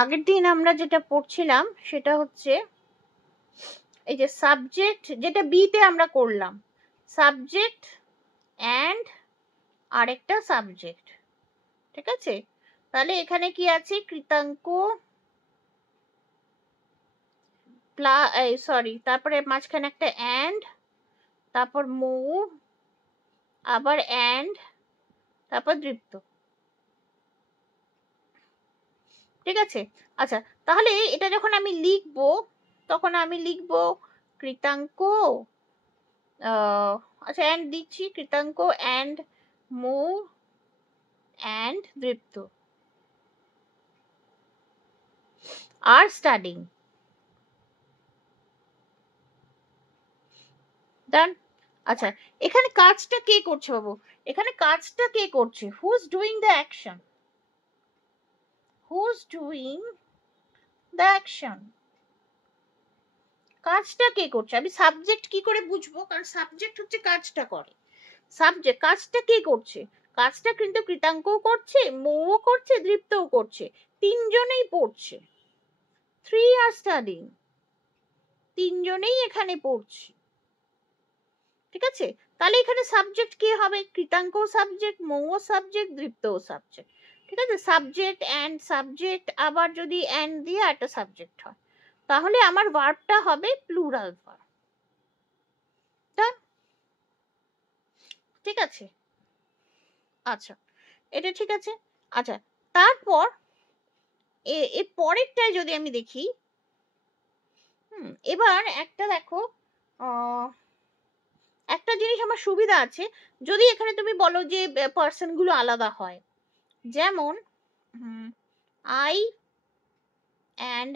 আগের দিন আমরা যেটা পড়ছিলাম সেটা হচ্ছে এই যে সাবজেক্ট, যেটা বি তে আমরা করলাম, সাবজেক্ট অ্যান্ড আরেকটা সাবজেক্ট, ঠিক আছে? তাহলে এখানে কি আছে, কৃতাঙ্ক সরি, তারপরে মাঝখানে একটা অ্যান্ড, তারপর মৌ, আবার অ্যান্ড, তারপর দৃপ্ত, ঠিক আছে? আচ্ছা, তাহলে এটা যখন আমি লিখবো তখন আমি লিখবো কৃতাঙ্ক, আচ্ছা অ্যান্ড দিচ্ছি, Kritanka and Mou and Dripta are studying. Done. আচ্ছা, এখানে কাজটা কে করছে বাবু? এখানে কাজটা কে করছে? Who is doing the action? Who is doing the action? কাজটা কে করছে? আমি সাবজেক্ট কি করে বুঝবো? কারণ সাবজেক্ট হচ্ছে কাজটা করে। সাবজেক্ট, কাজটা কে করছে? কাজটা কিন্তু কৃতাঙ্কও করছে, মৌও করছে, দৃপ্তও করছে, তিনজনেই পড়ছে। 3 আর স্টাডিং, তিনজনেই এখানে পড়ছে, ঠিক আছে? তাহলে এখানে সাবজেক্ট কি হবে? কৃতাঙ্কও সাবজেক্ট, মৌও সাবজেক্ট, দৃপ্তও সাবজেক্ট, ঠিক আছে? সাবজেক্ট অ্যান্ড সাবজেক্ট, আবার যদি অ্যান্ড দিয়ে একটা সাবজেক্ট হয় তাহলে আমার ভার্বটা হবে প্লুরাল ভার্ব। ঠিক আছে? আচ্ছা, এটা ঠিক আছে। আচ্ছা, তারপর এর পরেরটায় যদি আমি দেখি, এবার একটা দেখো, একটা জিনিস আমার সুবিধা আছে, যদি এখানে তুমি বলো যে পার্সন গুলো আলাদা হয়, যেমন আই অ্যান্ড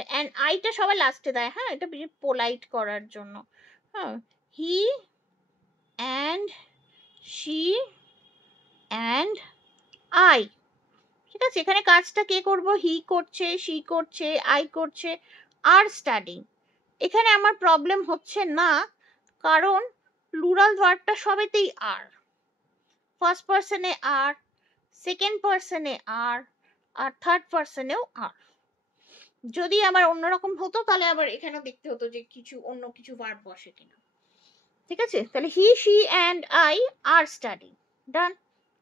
আইটা সবাই লাস্টে দেয়, হ্যাঁ, এটা বেশি পোলাইট করার জন্য। হ্যাঁ, he and she and I, ঠিক আছে? এখানে কাজটা কে করব? হি করছে, শি করছে, আই করছে, আর স্টাডিং। এখানে আমার প্রবলেম হচ্ছে না, কারণ প্লুরাল ভার্বটা সবেতেই আর, ফার্স্ট পার্সনে আর, সেকেন্ড পার্সনে আর, আর থার্ড পার্সনেও আর। যদি আবার অন্যরকম হতো তাহলে আবার এখানে দেখতে হতো যে কিছু অন্য কিছু ভার্ব বসে কিনা, ঠিক আছে? তাহলে he she and I are study, done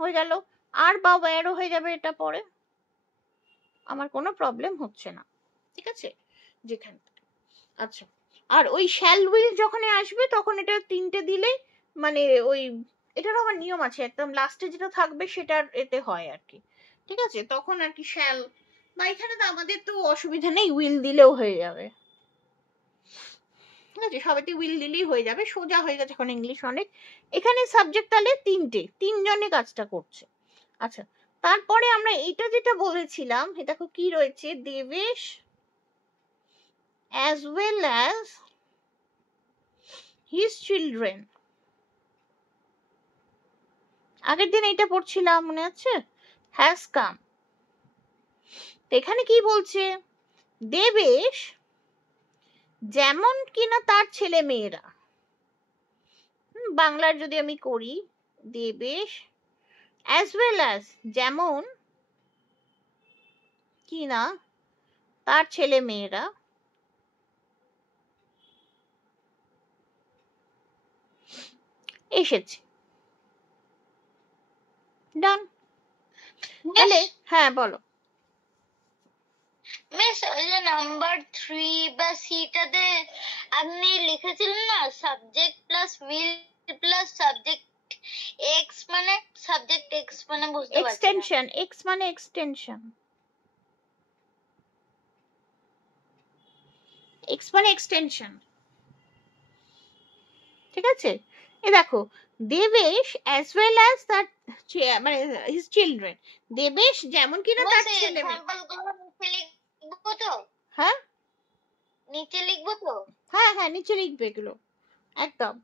হয়ে গেল। আর বা ওয়্যারও হয়ে যাবে এটা পরে, আমার কোনো প্রবলেম হচ্ছে না, ঠিক আছে যেখানে। আচ্ছা, আর ওই শ্যাল উইল যখন আসবে তখন এটা তিনটে দিলে, মানে ওই এটারও আমার নিয়ম আছে, একদম লাস্টে যেটা থাকবে সেটার এতে হয় আর কি, ঠিক আছে? তখন আর কি শ্যাল, বা এখানে তো আমাদের তো অসুবিধা নেই, উইল দিলেও হয়ে যাবে, ঠিক আছে? সবাইতে উইল দিলেই হয়ে যাবে, সোজা হয়ে গেছে এখন ইংলিশ অনেক। এখানে সাবজেক্ট তাহলে তিনজনে কাজটা করছে। আচ্ছা, তারপরে আমরা এটা যেটা বলেছিলাম, এটা কি রয়েছে, Debesh as well as his children। আগের দিন এটা পড়ছিলাম, মনে আছে? has come। এখানে কি বলছে? দেবেশ যেমন কিনা তার ছেলে মেয়েরা, বাংলার যদি আমি করি, দেবেশ as well as যেমন কিনা তার ছেলে মেয়েরা এসেছে, ডান। তাহলে হ্যাঁ বলো। মিস, ওই যে নাম্বার 3 বা সিটাতে আপনি লিখেছিলেন না, subject plus will plus subject x, মানে সাবজেক্ট এক্স মানে বুঝতে পারছি না। এক্সটেনশন, এক্স মানে এক্সটেনশন, এক্স মানে এক্সটেনশন, ঠিক আছে? এ দেখো, দেবেশ as well as তার মানে his children, দেবেশ যেমন কিনা তার ছেলে মেয়ে। নিচে লিখবো তো? হ্যাঁ নিচে লিখবো তো? হ্যাঁ হ্যাঁ, নিচে লিখবে এগুলো একদম,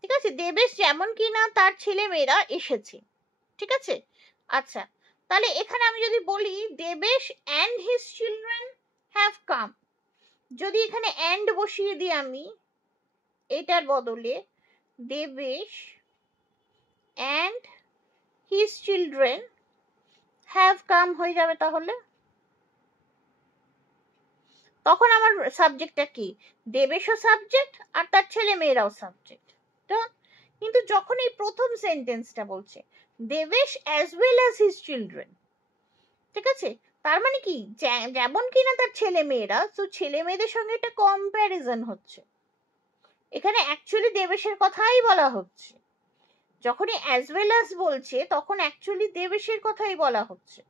ঠিক আছে? দেবেশ যেমন কিনা তার ছেলে মেয়েরা এসেছে, ঠিক আছে? আচ্ছা, তাহলে এখানে আমি যদি বলি Debesh and his children have come, যদি এখানে and বসিয়ে দিই আমি এটার বদলে, Debesh and his children have come হয়ে যাবে তাহলে। তখন আমার সাবজেক্টটা কি, দেবেশও সাবজেক্ট আর তার ছেলে মেয়েরাও সাবজেক্ট। কিন্তু যখন এই প্রথম সেন্টেন্সটা বলছে Debesh as well as his children, ঠিক আছে, তার মানে কি যেমন কিনা তার ছেলে মেয়েরা, তো ছেলে মেয়েদের সঙ্গে একটা কম্প্যারিজন হচ্ছে। এখানে অ্যাকচুয়ালি দেবেশের কথাই বলা হচ্ছে। যখনই অ্যাজ ওয়েল অ্যাজ বলছে তখন অ্যাকচুয়ালি দেবেশের কথাই বলা হচ্ছে।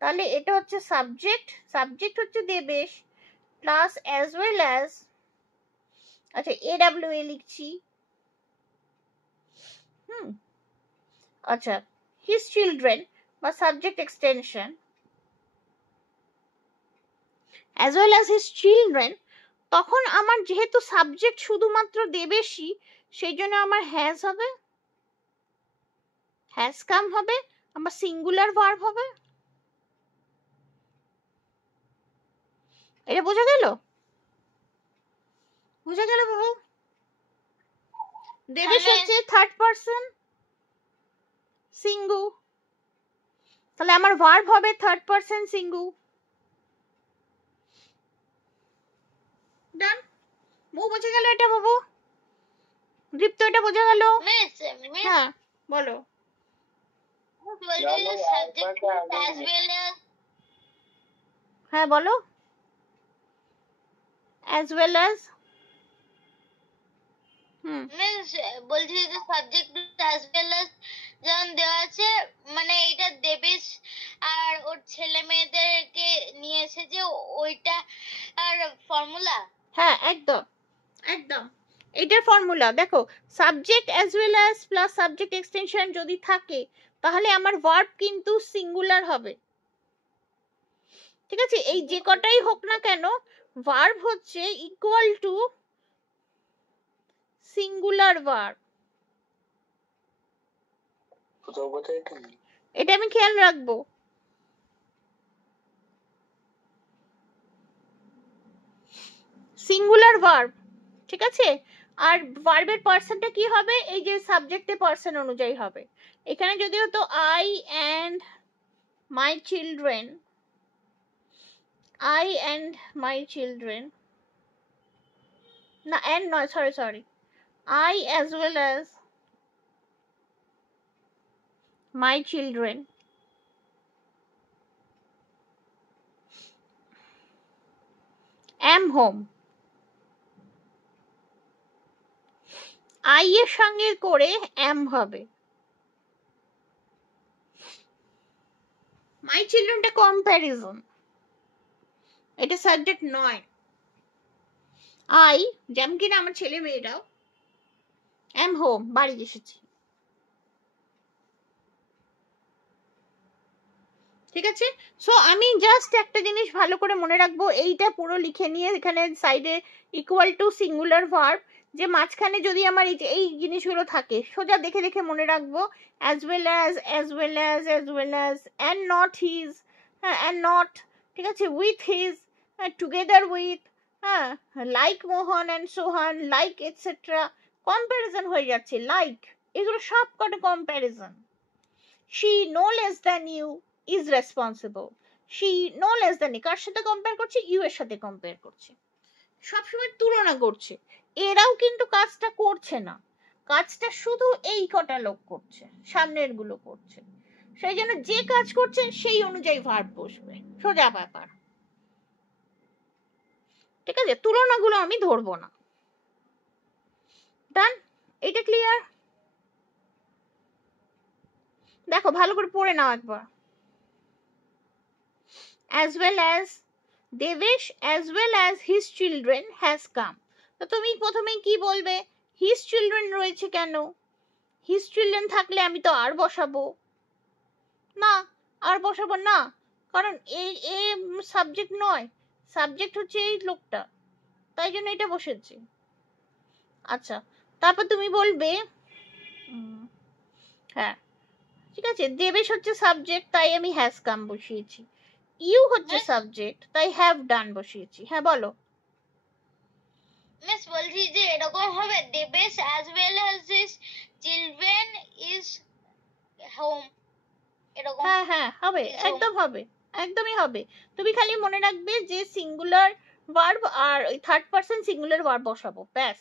তাহলে এটা হচ্ছে সাবজেক্ট, সাবজেক্ট হচ্ছে Debesh plus as well as, আচ্ছা AWA লিখছি, আচ্ছা হিজ চিলড্রেন বা subject extension as well as his children. তখন আমার যেহেতু সাবজেক্ট শুধুমাত্র দেবেশই, সেই জন্য আমার হ্যাজ হবে, হ্যাজ কাম হবে, আমার সিঙ্গুলার ভার্ব হবে। এটা বোঝা গেল? বোঝা গেল বাবু? দেবেশ হচ্ছে থার্ড পারসন সিঙ্গু, তাহলে আমার ভার্ব হবে থার্ড পারসন সিঙ্গু। ডান? বোঝা গেল এটা বাবু? দীপ্ত এটা বোঝা গেল? হ্যাঁ বলো। হ্যাঁ বলো। as well as বলছি যে সাবজেক্ট as well as যেমন দেওয়া আছে, মানে এটা দেবেশ আর ওর ছেলে মেয়েদেরকে নিয়েছে যে ওইটা আর ফর্মুলা। হ্যাঁ একদম একদম এটার ফর্মুলা। দেখো subject as well as plus subject extension যদি থাকে তাহলে আমার ভার্ব কিন্তু সিঙ্গুলার হবে, ঠিক আছে। এই যে কটাই হোক না কেন ভার্ব হচ্ছে ইকুয়াল টু সিঙ্গুলার ভার্ব। এটা আমি খেয়াল রাখবো। সিঙ্গুলার ভার্ব, ঠিক আছে। আর ভার্বের পার্সনটা কি হবে, এই যে সাবজেক্টে পার্সন অনুযায়ী হবে। এখানে যদি হতো I and my children, I and my children, না and নয়, sorry, I as well as my children am home, I এর সঙ্গে করে am হবে। my children টা কম্প্যারিজন, এটা সাবজেক্ট নয়। I যেমন কিনা আমার ছেলে মেয়েরাও, am home বাড়ি এসেছি, ঠিক আছে। সো আমি জাস্ট একটা জিনিস ভালো করে মনে রাখবো, এইটা পুরো লিখে নিয়ে এখানে সাইডে ইকুয়াল টু সিঙ্গুলার ভার্ব, যে মাঝখানে যদি আমার এই জিনিসগুলো থাকে সোজা দেখে দেখে মনে রাখবো, as well as and not his, and not, ঠিক আছে, with his, together with, হ্যাঁ, like Mohan and Sohan, like etcetera, comparison হয়ে যাচ্ছে, লাইক, এগুলো সব কটা comparison. she no less than you is responsible, she no less than, কার সাথে compare করছে, ইউ এর সাথে কম্পেয়ার করছে, সবসময় তুলনা করছে। এরাও কিন্তু কাজটা করছে না, কাজটা শুধু এই কটা লোক করছে, সামনের গুলো করছে, সেই জন্য যে কাজ করছে সেই অনুযায়ী ভার্ব বসবে, সোজা ব্যাপার, ঠিক আছে। তুলনাগুলো আমি ধরবো না। ডান? এটা ক্লিয়ার? দেখো ভালো করে পড়ে নাও একবার। as well as Debesh as well as his children has come, তো তুমি প্রথমেই কি বলবে, his children রয়েছে কেন, his children থাকলে আমি তো আর বসাবো না, আর বসাবো না, কারণ এ সাবজেক্ট নয়, সাবজেক্ট হচ্ছে এই লোকটা, তাই জন্য এটা বসেছে। আচ্ছা তারপর তুমি বলবে, হ্যাঁ ঠিক আছে, দেবেশ হচ্ছে সাবজেক্ট তাই আমি হ্যাজ কাম বসিয়েছি, ইউ হচ্ছে সাবজেক্ট তাই হ্যাভ ডান বসিয়েছি। হ্যাঁ বলো। মিস বলছি যে এরকম হবে, Debesh as well as his children is home, এরকম। হ্যাঁ হ্যাঁ হবে, একদম হবে, একদমই হবে। তুমি খালি মনে রাখবে যে সিঙ্গুলার ভার্ব আর ওই থার্ড পারসন সিঙ্গুলার ভার্ব বসাবো, ব্যাস।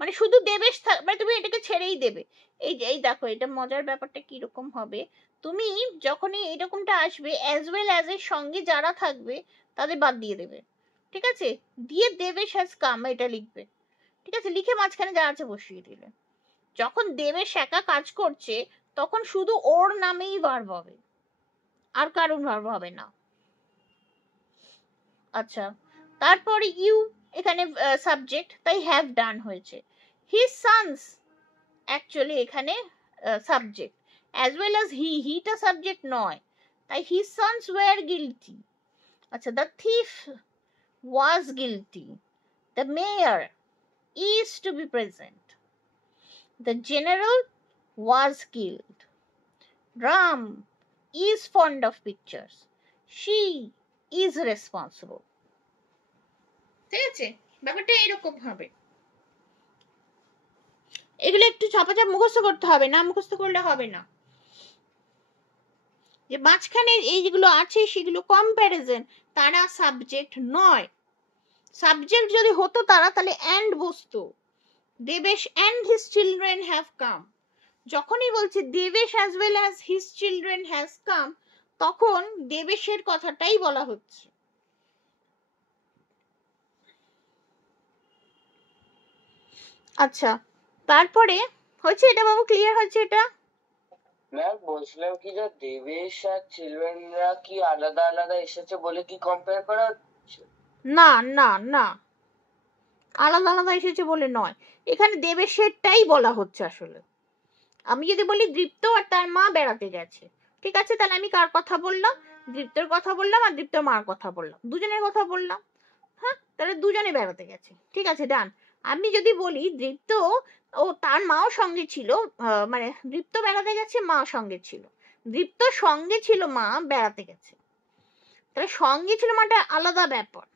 মানে শুধু দেবেশ মানে তুমি এটাকে ছেড়েই দেবে। এই দেখো এটা মজার ব্যাপারটা কিরকম হবে, তুমি যখনই এরকমটা আসবে অ্যাজ ওয়েল অ্যাজ এর সঙ্গে যারা থাকবে তাদের বাদ দিয়ে দেবে, ঠিক আছে, দিয়ে দেবেশ হ্যাজ কাম এটা লিখবে, ঠিক আছে, লিখে মাঝখানে যা আছে বসিয়ে দিলে। যখন দেবেশ একা কাজ করছে তখন শুধু ওর নামেই ভার্ব হবে, আর কারণ ভার্ব হবে না। আচ্ছা, তারপরে ইউ এখানে সাবজেক্ট, তাই হ্যাভ ডান হয়েছে। হিজ সন্স অ্যাকচুয়ালি এখানে সাবজেক্ট, অ্যাজ ওয়েল অ্যাজ হিটা সাবজেক্ট নয়, তাই হিজ সন্স ওয়্যার গিলটি। আচ্ছা, the thief was guilty, the mayor is to be present, the general was killed, Ram is fond of pictures, she is responsible. ঠিক আছে, ব্যাপারটা এরকম হবে। এগুলো একটু চাপাচাপ মুখস্থ করতে হবে, না মুখস্থ করলে হবে না। যে মাঝখানে এই যেগুলো আছে সেগুলো কম্প্যারিজন, তারা সাবজেক্ট নয়। সাবজেক্ট যদি হতো তারা তাহলে অ্যান্ড বসতো, Debesh and his children have come. যখনই বলছে Debesh as well as his children has come, তখন দেবেশের কথাটাই বলা হচ্ছে। আচ্ছা, তারপরে হচ্ছে এটা বাবু, ক্লিয়ার হচ্ছে এটা? ম্যাম বলছিলাম কি যে দেবেশ আর চিলড্রেনরা কি আলাদা আলাদা এসেছে বলে কি কম্পেয়ার করা হচ্ছে? না না না, আলাদা আলাদা এসেছে বলে নয়, এখানে দেবেশেরটাই বলা হচ্ছে আসলে। আমি যদি বলি দীপ্ত আর তার মা বেড়াতে গেছে, ঠিক আছে, তাহলে আমি কার কথা বললাম? দীপ্তর কথা বললাম আর দীপ্তর মার কথা বললাম, দুজনের কথা বললাম। হ্যাঁ, তাহলে দুজনে বেড়াতে গেছে, ঠিক আছে, ডান। আমি যদি বলি দীপ্ত ও তার মাও সঙ্গে ছিল, মানে দীপ্ত বেড়াতে গেছে মা সঙ্গে ছিল, দীপ্ত সঙ্গে ছিল মা বেড়াতে গেছে, তাহলে সঙ্গে ছিল মাটা আলাদা ব্যাপার,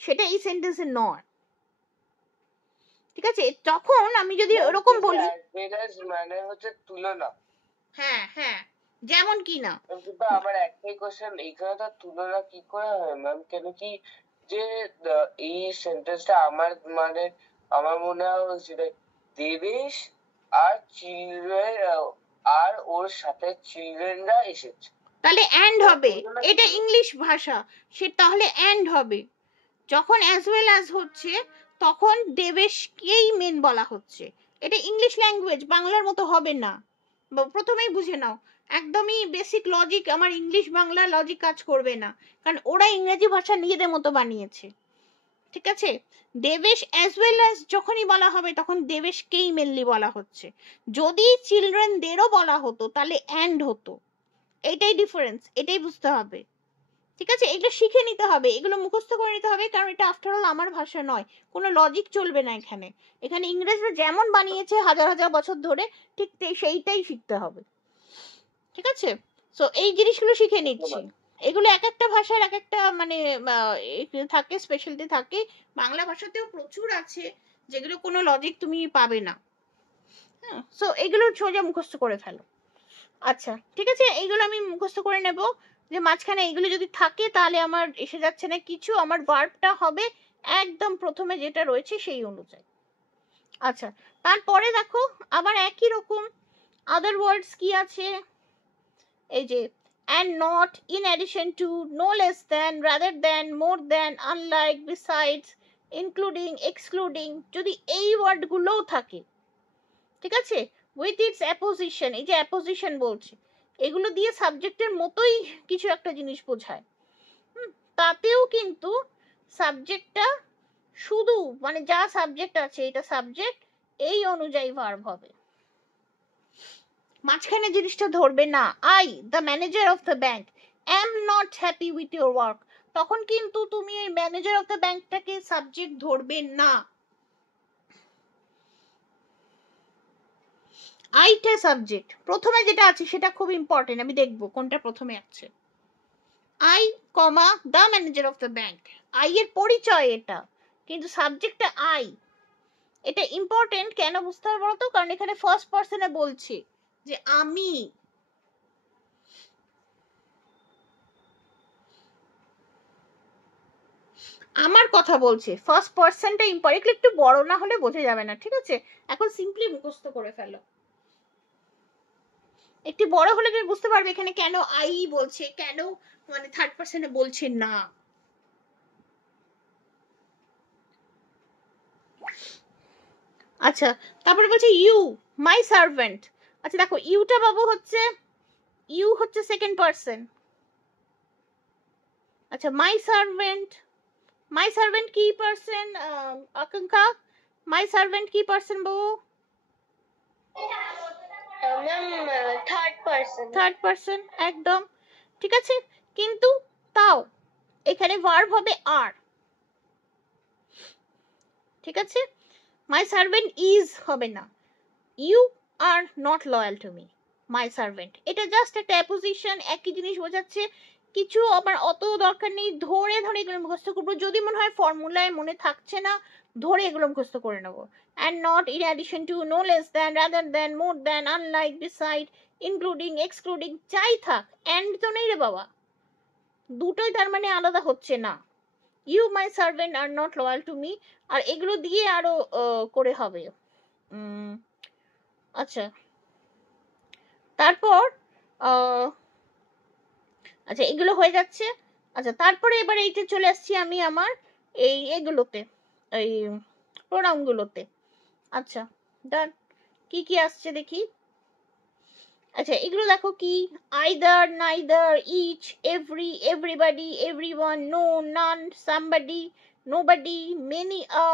সেটা এই সেন্টেন্সে নয়, ঠিক আছে। তখন আমি যদি ওরকম বলি, মানে হচ্ছে তুলনা। হ্যাঁ হ্যাঁ, যেমন কি না, কিন্তু আমার একটাই কোশ্চেন, এইখানে তো তুলনা কি করে হয় ম্যাম? কেন কি যে এই সেন্টেন্সটা আমার মানে আমার মনে হয়েছিল দেবেশ আর চিলড্রেন আর ওর সাথে চিলড্রেনরা এসেছে, তাহলে অ্যান্ড হবে, এটা ইংলিশ ভাষা, সে তাহলে অ্যান্ড হবে। যখন অ্যাজ ওয়েল অ্যাজ হচ্ছে তখন দেবেশকেই মেন বলা হচ্ছে, এটা ইংলিশ ল্যাঙ্গুয়েজ, বাংলার মতো হবে না। প্রথমেই বুঝে নাও, একদমই বেসিক লজিক, আমার ইংলিশ বাংলা লজিক কাজ করবে না, কারণ ওরা ইংরেজি ভাষা নিজেদের মতো বানিয়েছে, ঠিক আছে। দেবেশ অ্যাজ ওয়েল অ্যাজ যখনই বলা হবে তখন দেবেশকেই মেনলি বলা হচ্ছে। যদি চিলড্রেনদেরও বলা হতো তাহলে অ্যান্ড হতো, এটাই ডিফারেন্স, এটাই বুঝতে হবে, ঠিক আছে। এগুলো শিখে নিতে হবে, এগুলো মুখস্থ করে নিতে হবে, কারণ এটা আফটার অল আমার ভাষা নয়, কোনো লজিক চলবে না এখানে। এখানে ইংরেজরা যেমন বানিয়েছে হাজার হাজার বছর ধরে, ঠিক সেইটাই শিখতে হবে, ঠিক আছে। সো এই জিনিসগুলো শিখে নিচ্ছি, এগুলো এক একটা ভাষার এক একটা মানে থাকে, স্পেশালিটি থাকে, বাংলা ভাষাতেও প্রচুর আছে যেগুলো কোনো লজিক তুমি পাবে না। হ্যাঁ, সো এগুলো সোজা মুখস্থ করে ফেলো। আচ্ছা, ঠিক আছে, এইগুলো আমি মুখস্থ করে নেব, যে মাঝখানে এইগুলো যদি থাকে তাহলে আমার এসে যাচ্ছে না কিছু, আমার ভার্বটা হবে একদম প্রথমে যেটা রয়েছে সেই অনুযায়ী। আচ্ছা, তারপরে দেখো আবার একই রকম আদার ওয়ার্ডস কি আছে, এই যে and not, in addition to, no less than, rather than, more than, unlike, besides, including, excluding, যদি এই ওয়ার্ডগুলোও থাকে, ঠিক আছে, উইথ ইটস অ্যাপোজিশন, এই যে অ্যাপোজিশন বলছে, এগুলো দিয়ে সাবজেক্টের মতোই কিছু একটা জিনিস বোঝায়, তাতেও কিন্তু সাবজেক্টটা শুধু মানে যা সাবজেক্ট আছে এটা সাবজেক্ট, এই অনুযায়ী ভার্ব হবে, মাঝখানে জিনিসটা ধরবে না। I the manager of the bank am not happy with your work, তখন কিন্তু তুমি এই ম্যানেজার অফ দ্য ব্যাংকটাকে সাবজেক্ট ধরবে না, আইটা সাবজেক্ট, প্রথমে যেটা আছে সেটা খুব ইম্পর্টেন্ট, আমি দেখবো কোনটা প্রথমে আছে। I comma the manager of the bank, I এর পরিচয় এটা, কিন্তু সাবজেক্টটা আই, এটা ইম্পর্টেন্ট কেন বুঝতে হবে বলতো, কারণ এখানে ফার্স্ট পার্সনে বলছি যে আমি, আমার কথা বলছে, ফার্স্ট পার্সনটা ইম্পর্টেন্ট, একটু বড় না হলে বোঝা যাবে না, ঠিক আছে? এখন সিম্পলি মুখস্থ করে ফেলো। একটু বড় হলে তুমি বুঝতে পারবে এখানে কেন আই বলছে, কেন মানে থার্ড পার্সনে বলছে না। আচ্ছা, তারপরে বলছে ইউ মাই সার্ভেন্ট। আচ্ছা দেখো, ইউটা বাবু হচ্ছে, ইউ হচ্ছে সেকেন্ড পার্সন। আচ্ছা, মাই সার্ভেন্ট কি পার্সন? আকাঙ্ক্ষা, মাই সার্ভেন্ট কি পার্সন বাবু? Ma'am third person. Third person, একদম ঠিক আছে। কিন্তু তাও এখানে ভার্ব হবে আর, ঠিক আছে? মাই সার্ভেন্ট ইজ হবে না। You are not loyal to me, my servant, এটা জাস্ট একটা অ্যাপোজিশন, একই জিনিস বোঝাচ্ছে। কিছু আমার অত দরকার নেই, ধরে ধরে এগুলো মুখস্থ করবো, যদি মনে হয় ফর্মুলায় মনে থাকছে না ধরে এগুলো মুখস্থ করে নেবো। And not, in addition to, no less than, rather than, more than, unlike, beside, including, excluding, যাই থাক, অ্যান্ড তো নেই রে বাবা, দুটোই তার মানে আলাদা হচ্ছে না। You my servant are not loyal to me, আর এগুলো দিয়ে আরো করে হবে। আচ্ছা, তারপর আচ্ছা এগুলো হয়ে যাচ্ছে। আচ্ছা, তারপরে এবার এইটা চলে আসছি আমি আমার এগুলোতে, এই প্রোনাউনগুলোতে। আচ্ছা ডান, কি কি আসছে দেখি। আচ্ছা এগুলো দেখো কি, either, neither, each, every, everybody, everyone, no, none, somebody, nobody, many a.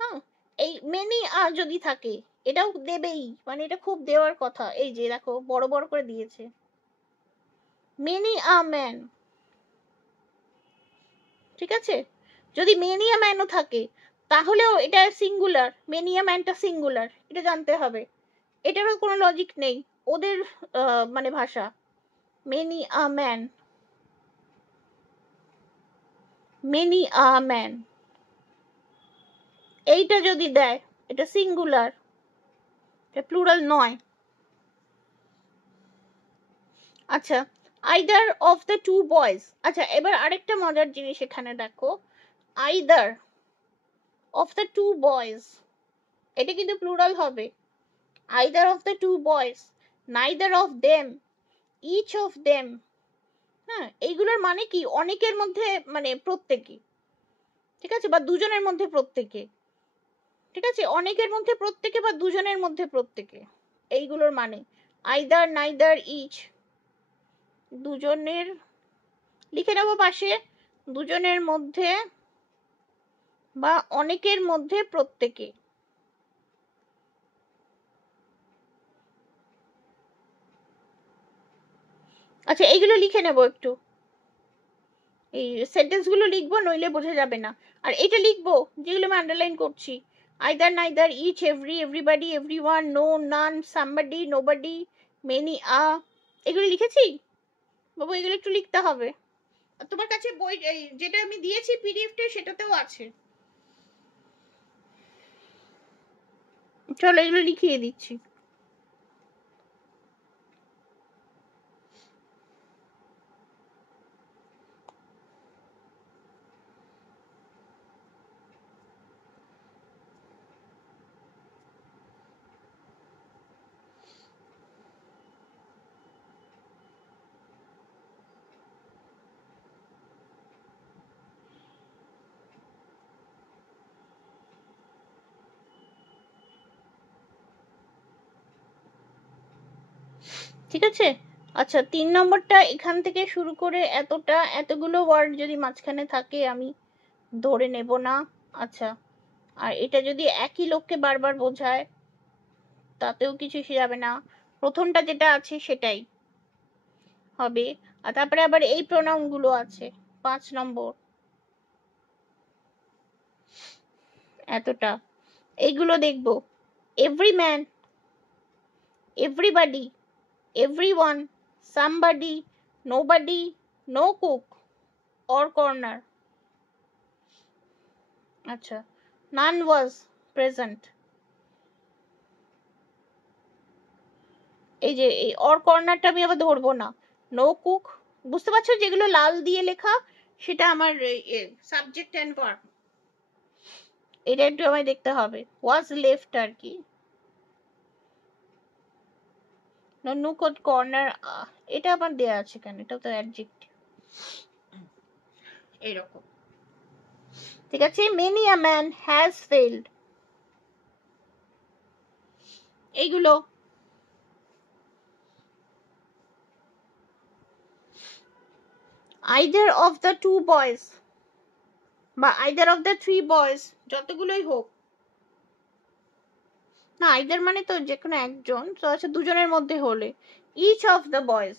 হ্যাঁ, এই মেনি আ যদি থাকে এটাও দেবেই, মানে এটা খুব দেওয়ার কথা। এই যে দেখো বড় বড় করে দিয়েছে, মেনি আ ম্যান, ঠিক আছে? যদি মেনি আ ম্যানও থাকে তাহলেও এটা সিঙ্গুলার, মেনি আ ম্যানটা সিঙ্গুলার, এটা জানতে হবে। এটারও কোনো লজিক নেই, ওদের মানে ভাষা। Many a man, many a man, এইটা যদি দেয় এটা সিঙ্গুলার, এটা প্লুরাল নয়। আচ্ছা, either of the two boys. আচ্ছা এবার আরেকটা মজার জিনিস এখানে দেখো, either of the two boys, এটা কিন্তু প্লুরাল হবে। Either of the two boys, neither of them, each of them. হ্যাঁ, এইগুলোর মানে কি, অনেকের মধ্যে মানে প্রত্যেকে, ঠিক আছে? বা দুজনের মধ্যে প্রত্যেকে, ঠিক আছে? অনেকের মধ্যে প্রত্যেকে বা দুজনের মধ্যে প্রত্যেকে, এইগুলোর মানে আইদার, নাইদার, ইচ, দুজনের, লিখে নেবো পাশে, দুজনের মধ্যে বা অনেকের মধ্যে প্রত্যেকে। আচ্ছা এইগুলো লিখে নেবো একটু, এই সেন্টেন্স গুলো লিখবো, নইলে বোঝা যাবে না। আর এটা লিখবো যেগুলো আমি আন্ডারলাইন করছি, either, neither, each, every, everybody, everyone, no, none, somebody, nobody, many a, এগুলো লিখেছি বাবু, এগুলো একটু লিখতে হবে। তোমার কাছে বই যেটা আমি দিয়েছি পিডিএফটা সেটাতেও আছে, চলো এগুলো লিখিয়ে দিচ্ছি। ঠিক আছে? আচ্ছা 3 নম্বরটা এখান থেকে শুরু করে এতটা, এতগুলো ওয়ার্ড যদি মাঝখানে থাকে আমি ধরে নেব না। আচ্ছা, আর এটা যদি একই লোককে বারবার বোঝায় তাতেও কিছু এসে যাবে না, প্রথমটা যেটা আছে সেটাই হবে। আর তারপরে আবার এই প্রোনাউন গুলো আছে 5 নম্বর, এতটা, এইগুলো দেখবো। Every man, everybody, everyone, somebody, nobody, no cook or corner. আচ্ছা, none was present, এই যে এই অর কর্নারটা আমি আবার ধরবো না। নো কুক, বুঝতে পারছো যেগুলো লাল দিয়ে লেখা সেটা আমার সাবজেক্ট অ্যান্ড ভার্ব, এটা একটু আমায় দেখতে হবে। ওয়াজ লেফট আর কি, নুক অট কর্নার, এটা আমার দেয়া আছে কেন, এটা তো অ্যাডজেক্টিভ এরকম। ঠিক আছে, many a man has failed, এইগুলো। Either of the two boys বা either of the three boys, যতগুলোই হোক না, আইদার মানে তো যে কোনো একজন, তো আচ্ছা দুজনের মধ্যে হলে ইচ অফ দ্য বয়েজ,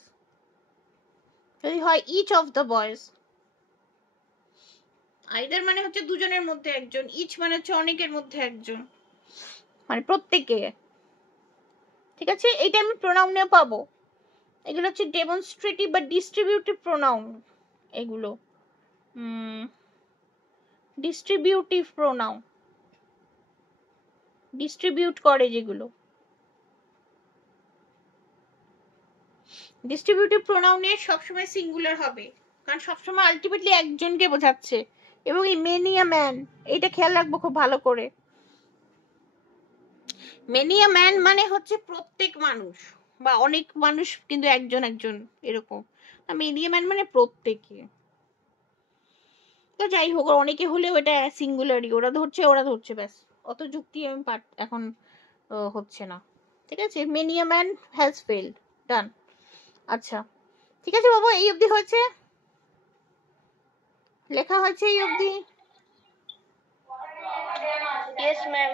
যদি হয় each of the boys, either মানে হচ্ছে দুজনের মধ্যে একজন, ইচ মানে হচ্ছে অনেকের মধ্যে একজন, মানে প্রত্যেকে। ঠিক আছে, এইটা আমি প্রোনাউনে পাবো, এগুলো হচ্ছে ডেমনস্ট্রেটিভ বা ডিস্ট্রিবিউটিভ প্রোনাউন, এগুলো ডিস্ট্রিবিউটিভ প্রোনাউন, ডিস্ট্রিবিউট করে যেগুলো। ডিস্ট্রিবিউটিভ প্রোনাউনে সবসময় সিঙ্গুলার হবে, কারণ সবসময় আলটিমেটলি একজনকে বোঝাচ্ছে। এবং এই মেনি আ ম্যান, এটা খেয়াল রাখবো খুব ভালো করে। মেনি আ ম্যান মানে হচ্ছে প্রত্যেক মানুষ বা অনেক মানুষ কিন্তু একজন একজন এরকম, মেনি আ ম্যান মানে প্রত্যেকে। তো যাই হোক, অনেকে হলেও এটা সিঙ্গুলারই, ওরা ধরছে ব্যাস, অত যুক্তি আমি এখন হচ্ছে না। ঠিক আছে, many a man has failed, done. আচ্ছা ঠিক আছে বাবু, এই অবধি হয়েছে, লেখা হয়েছে এই অবধি? Yes, ma'am.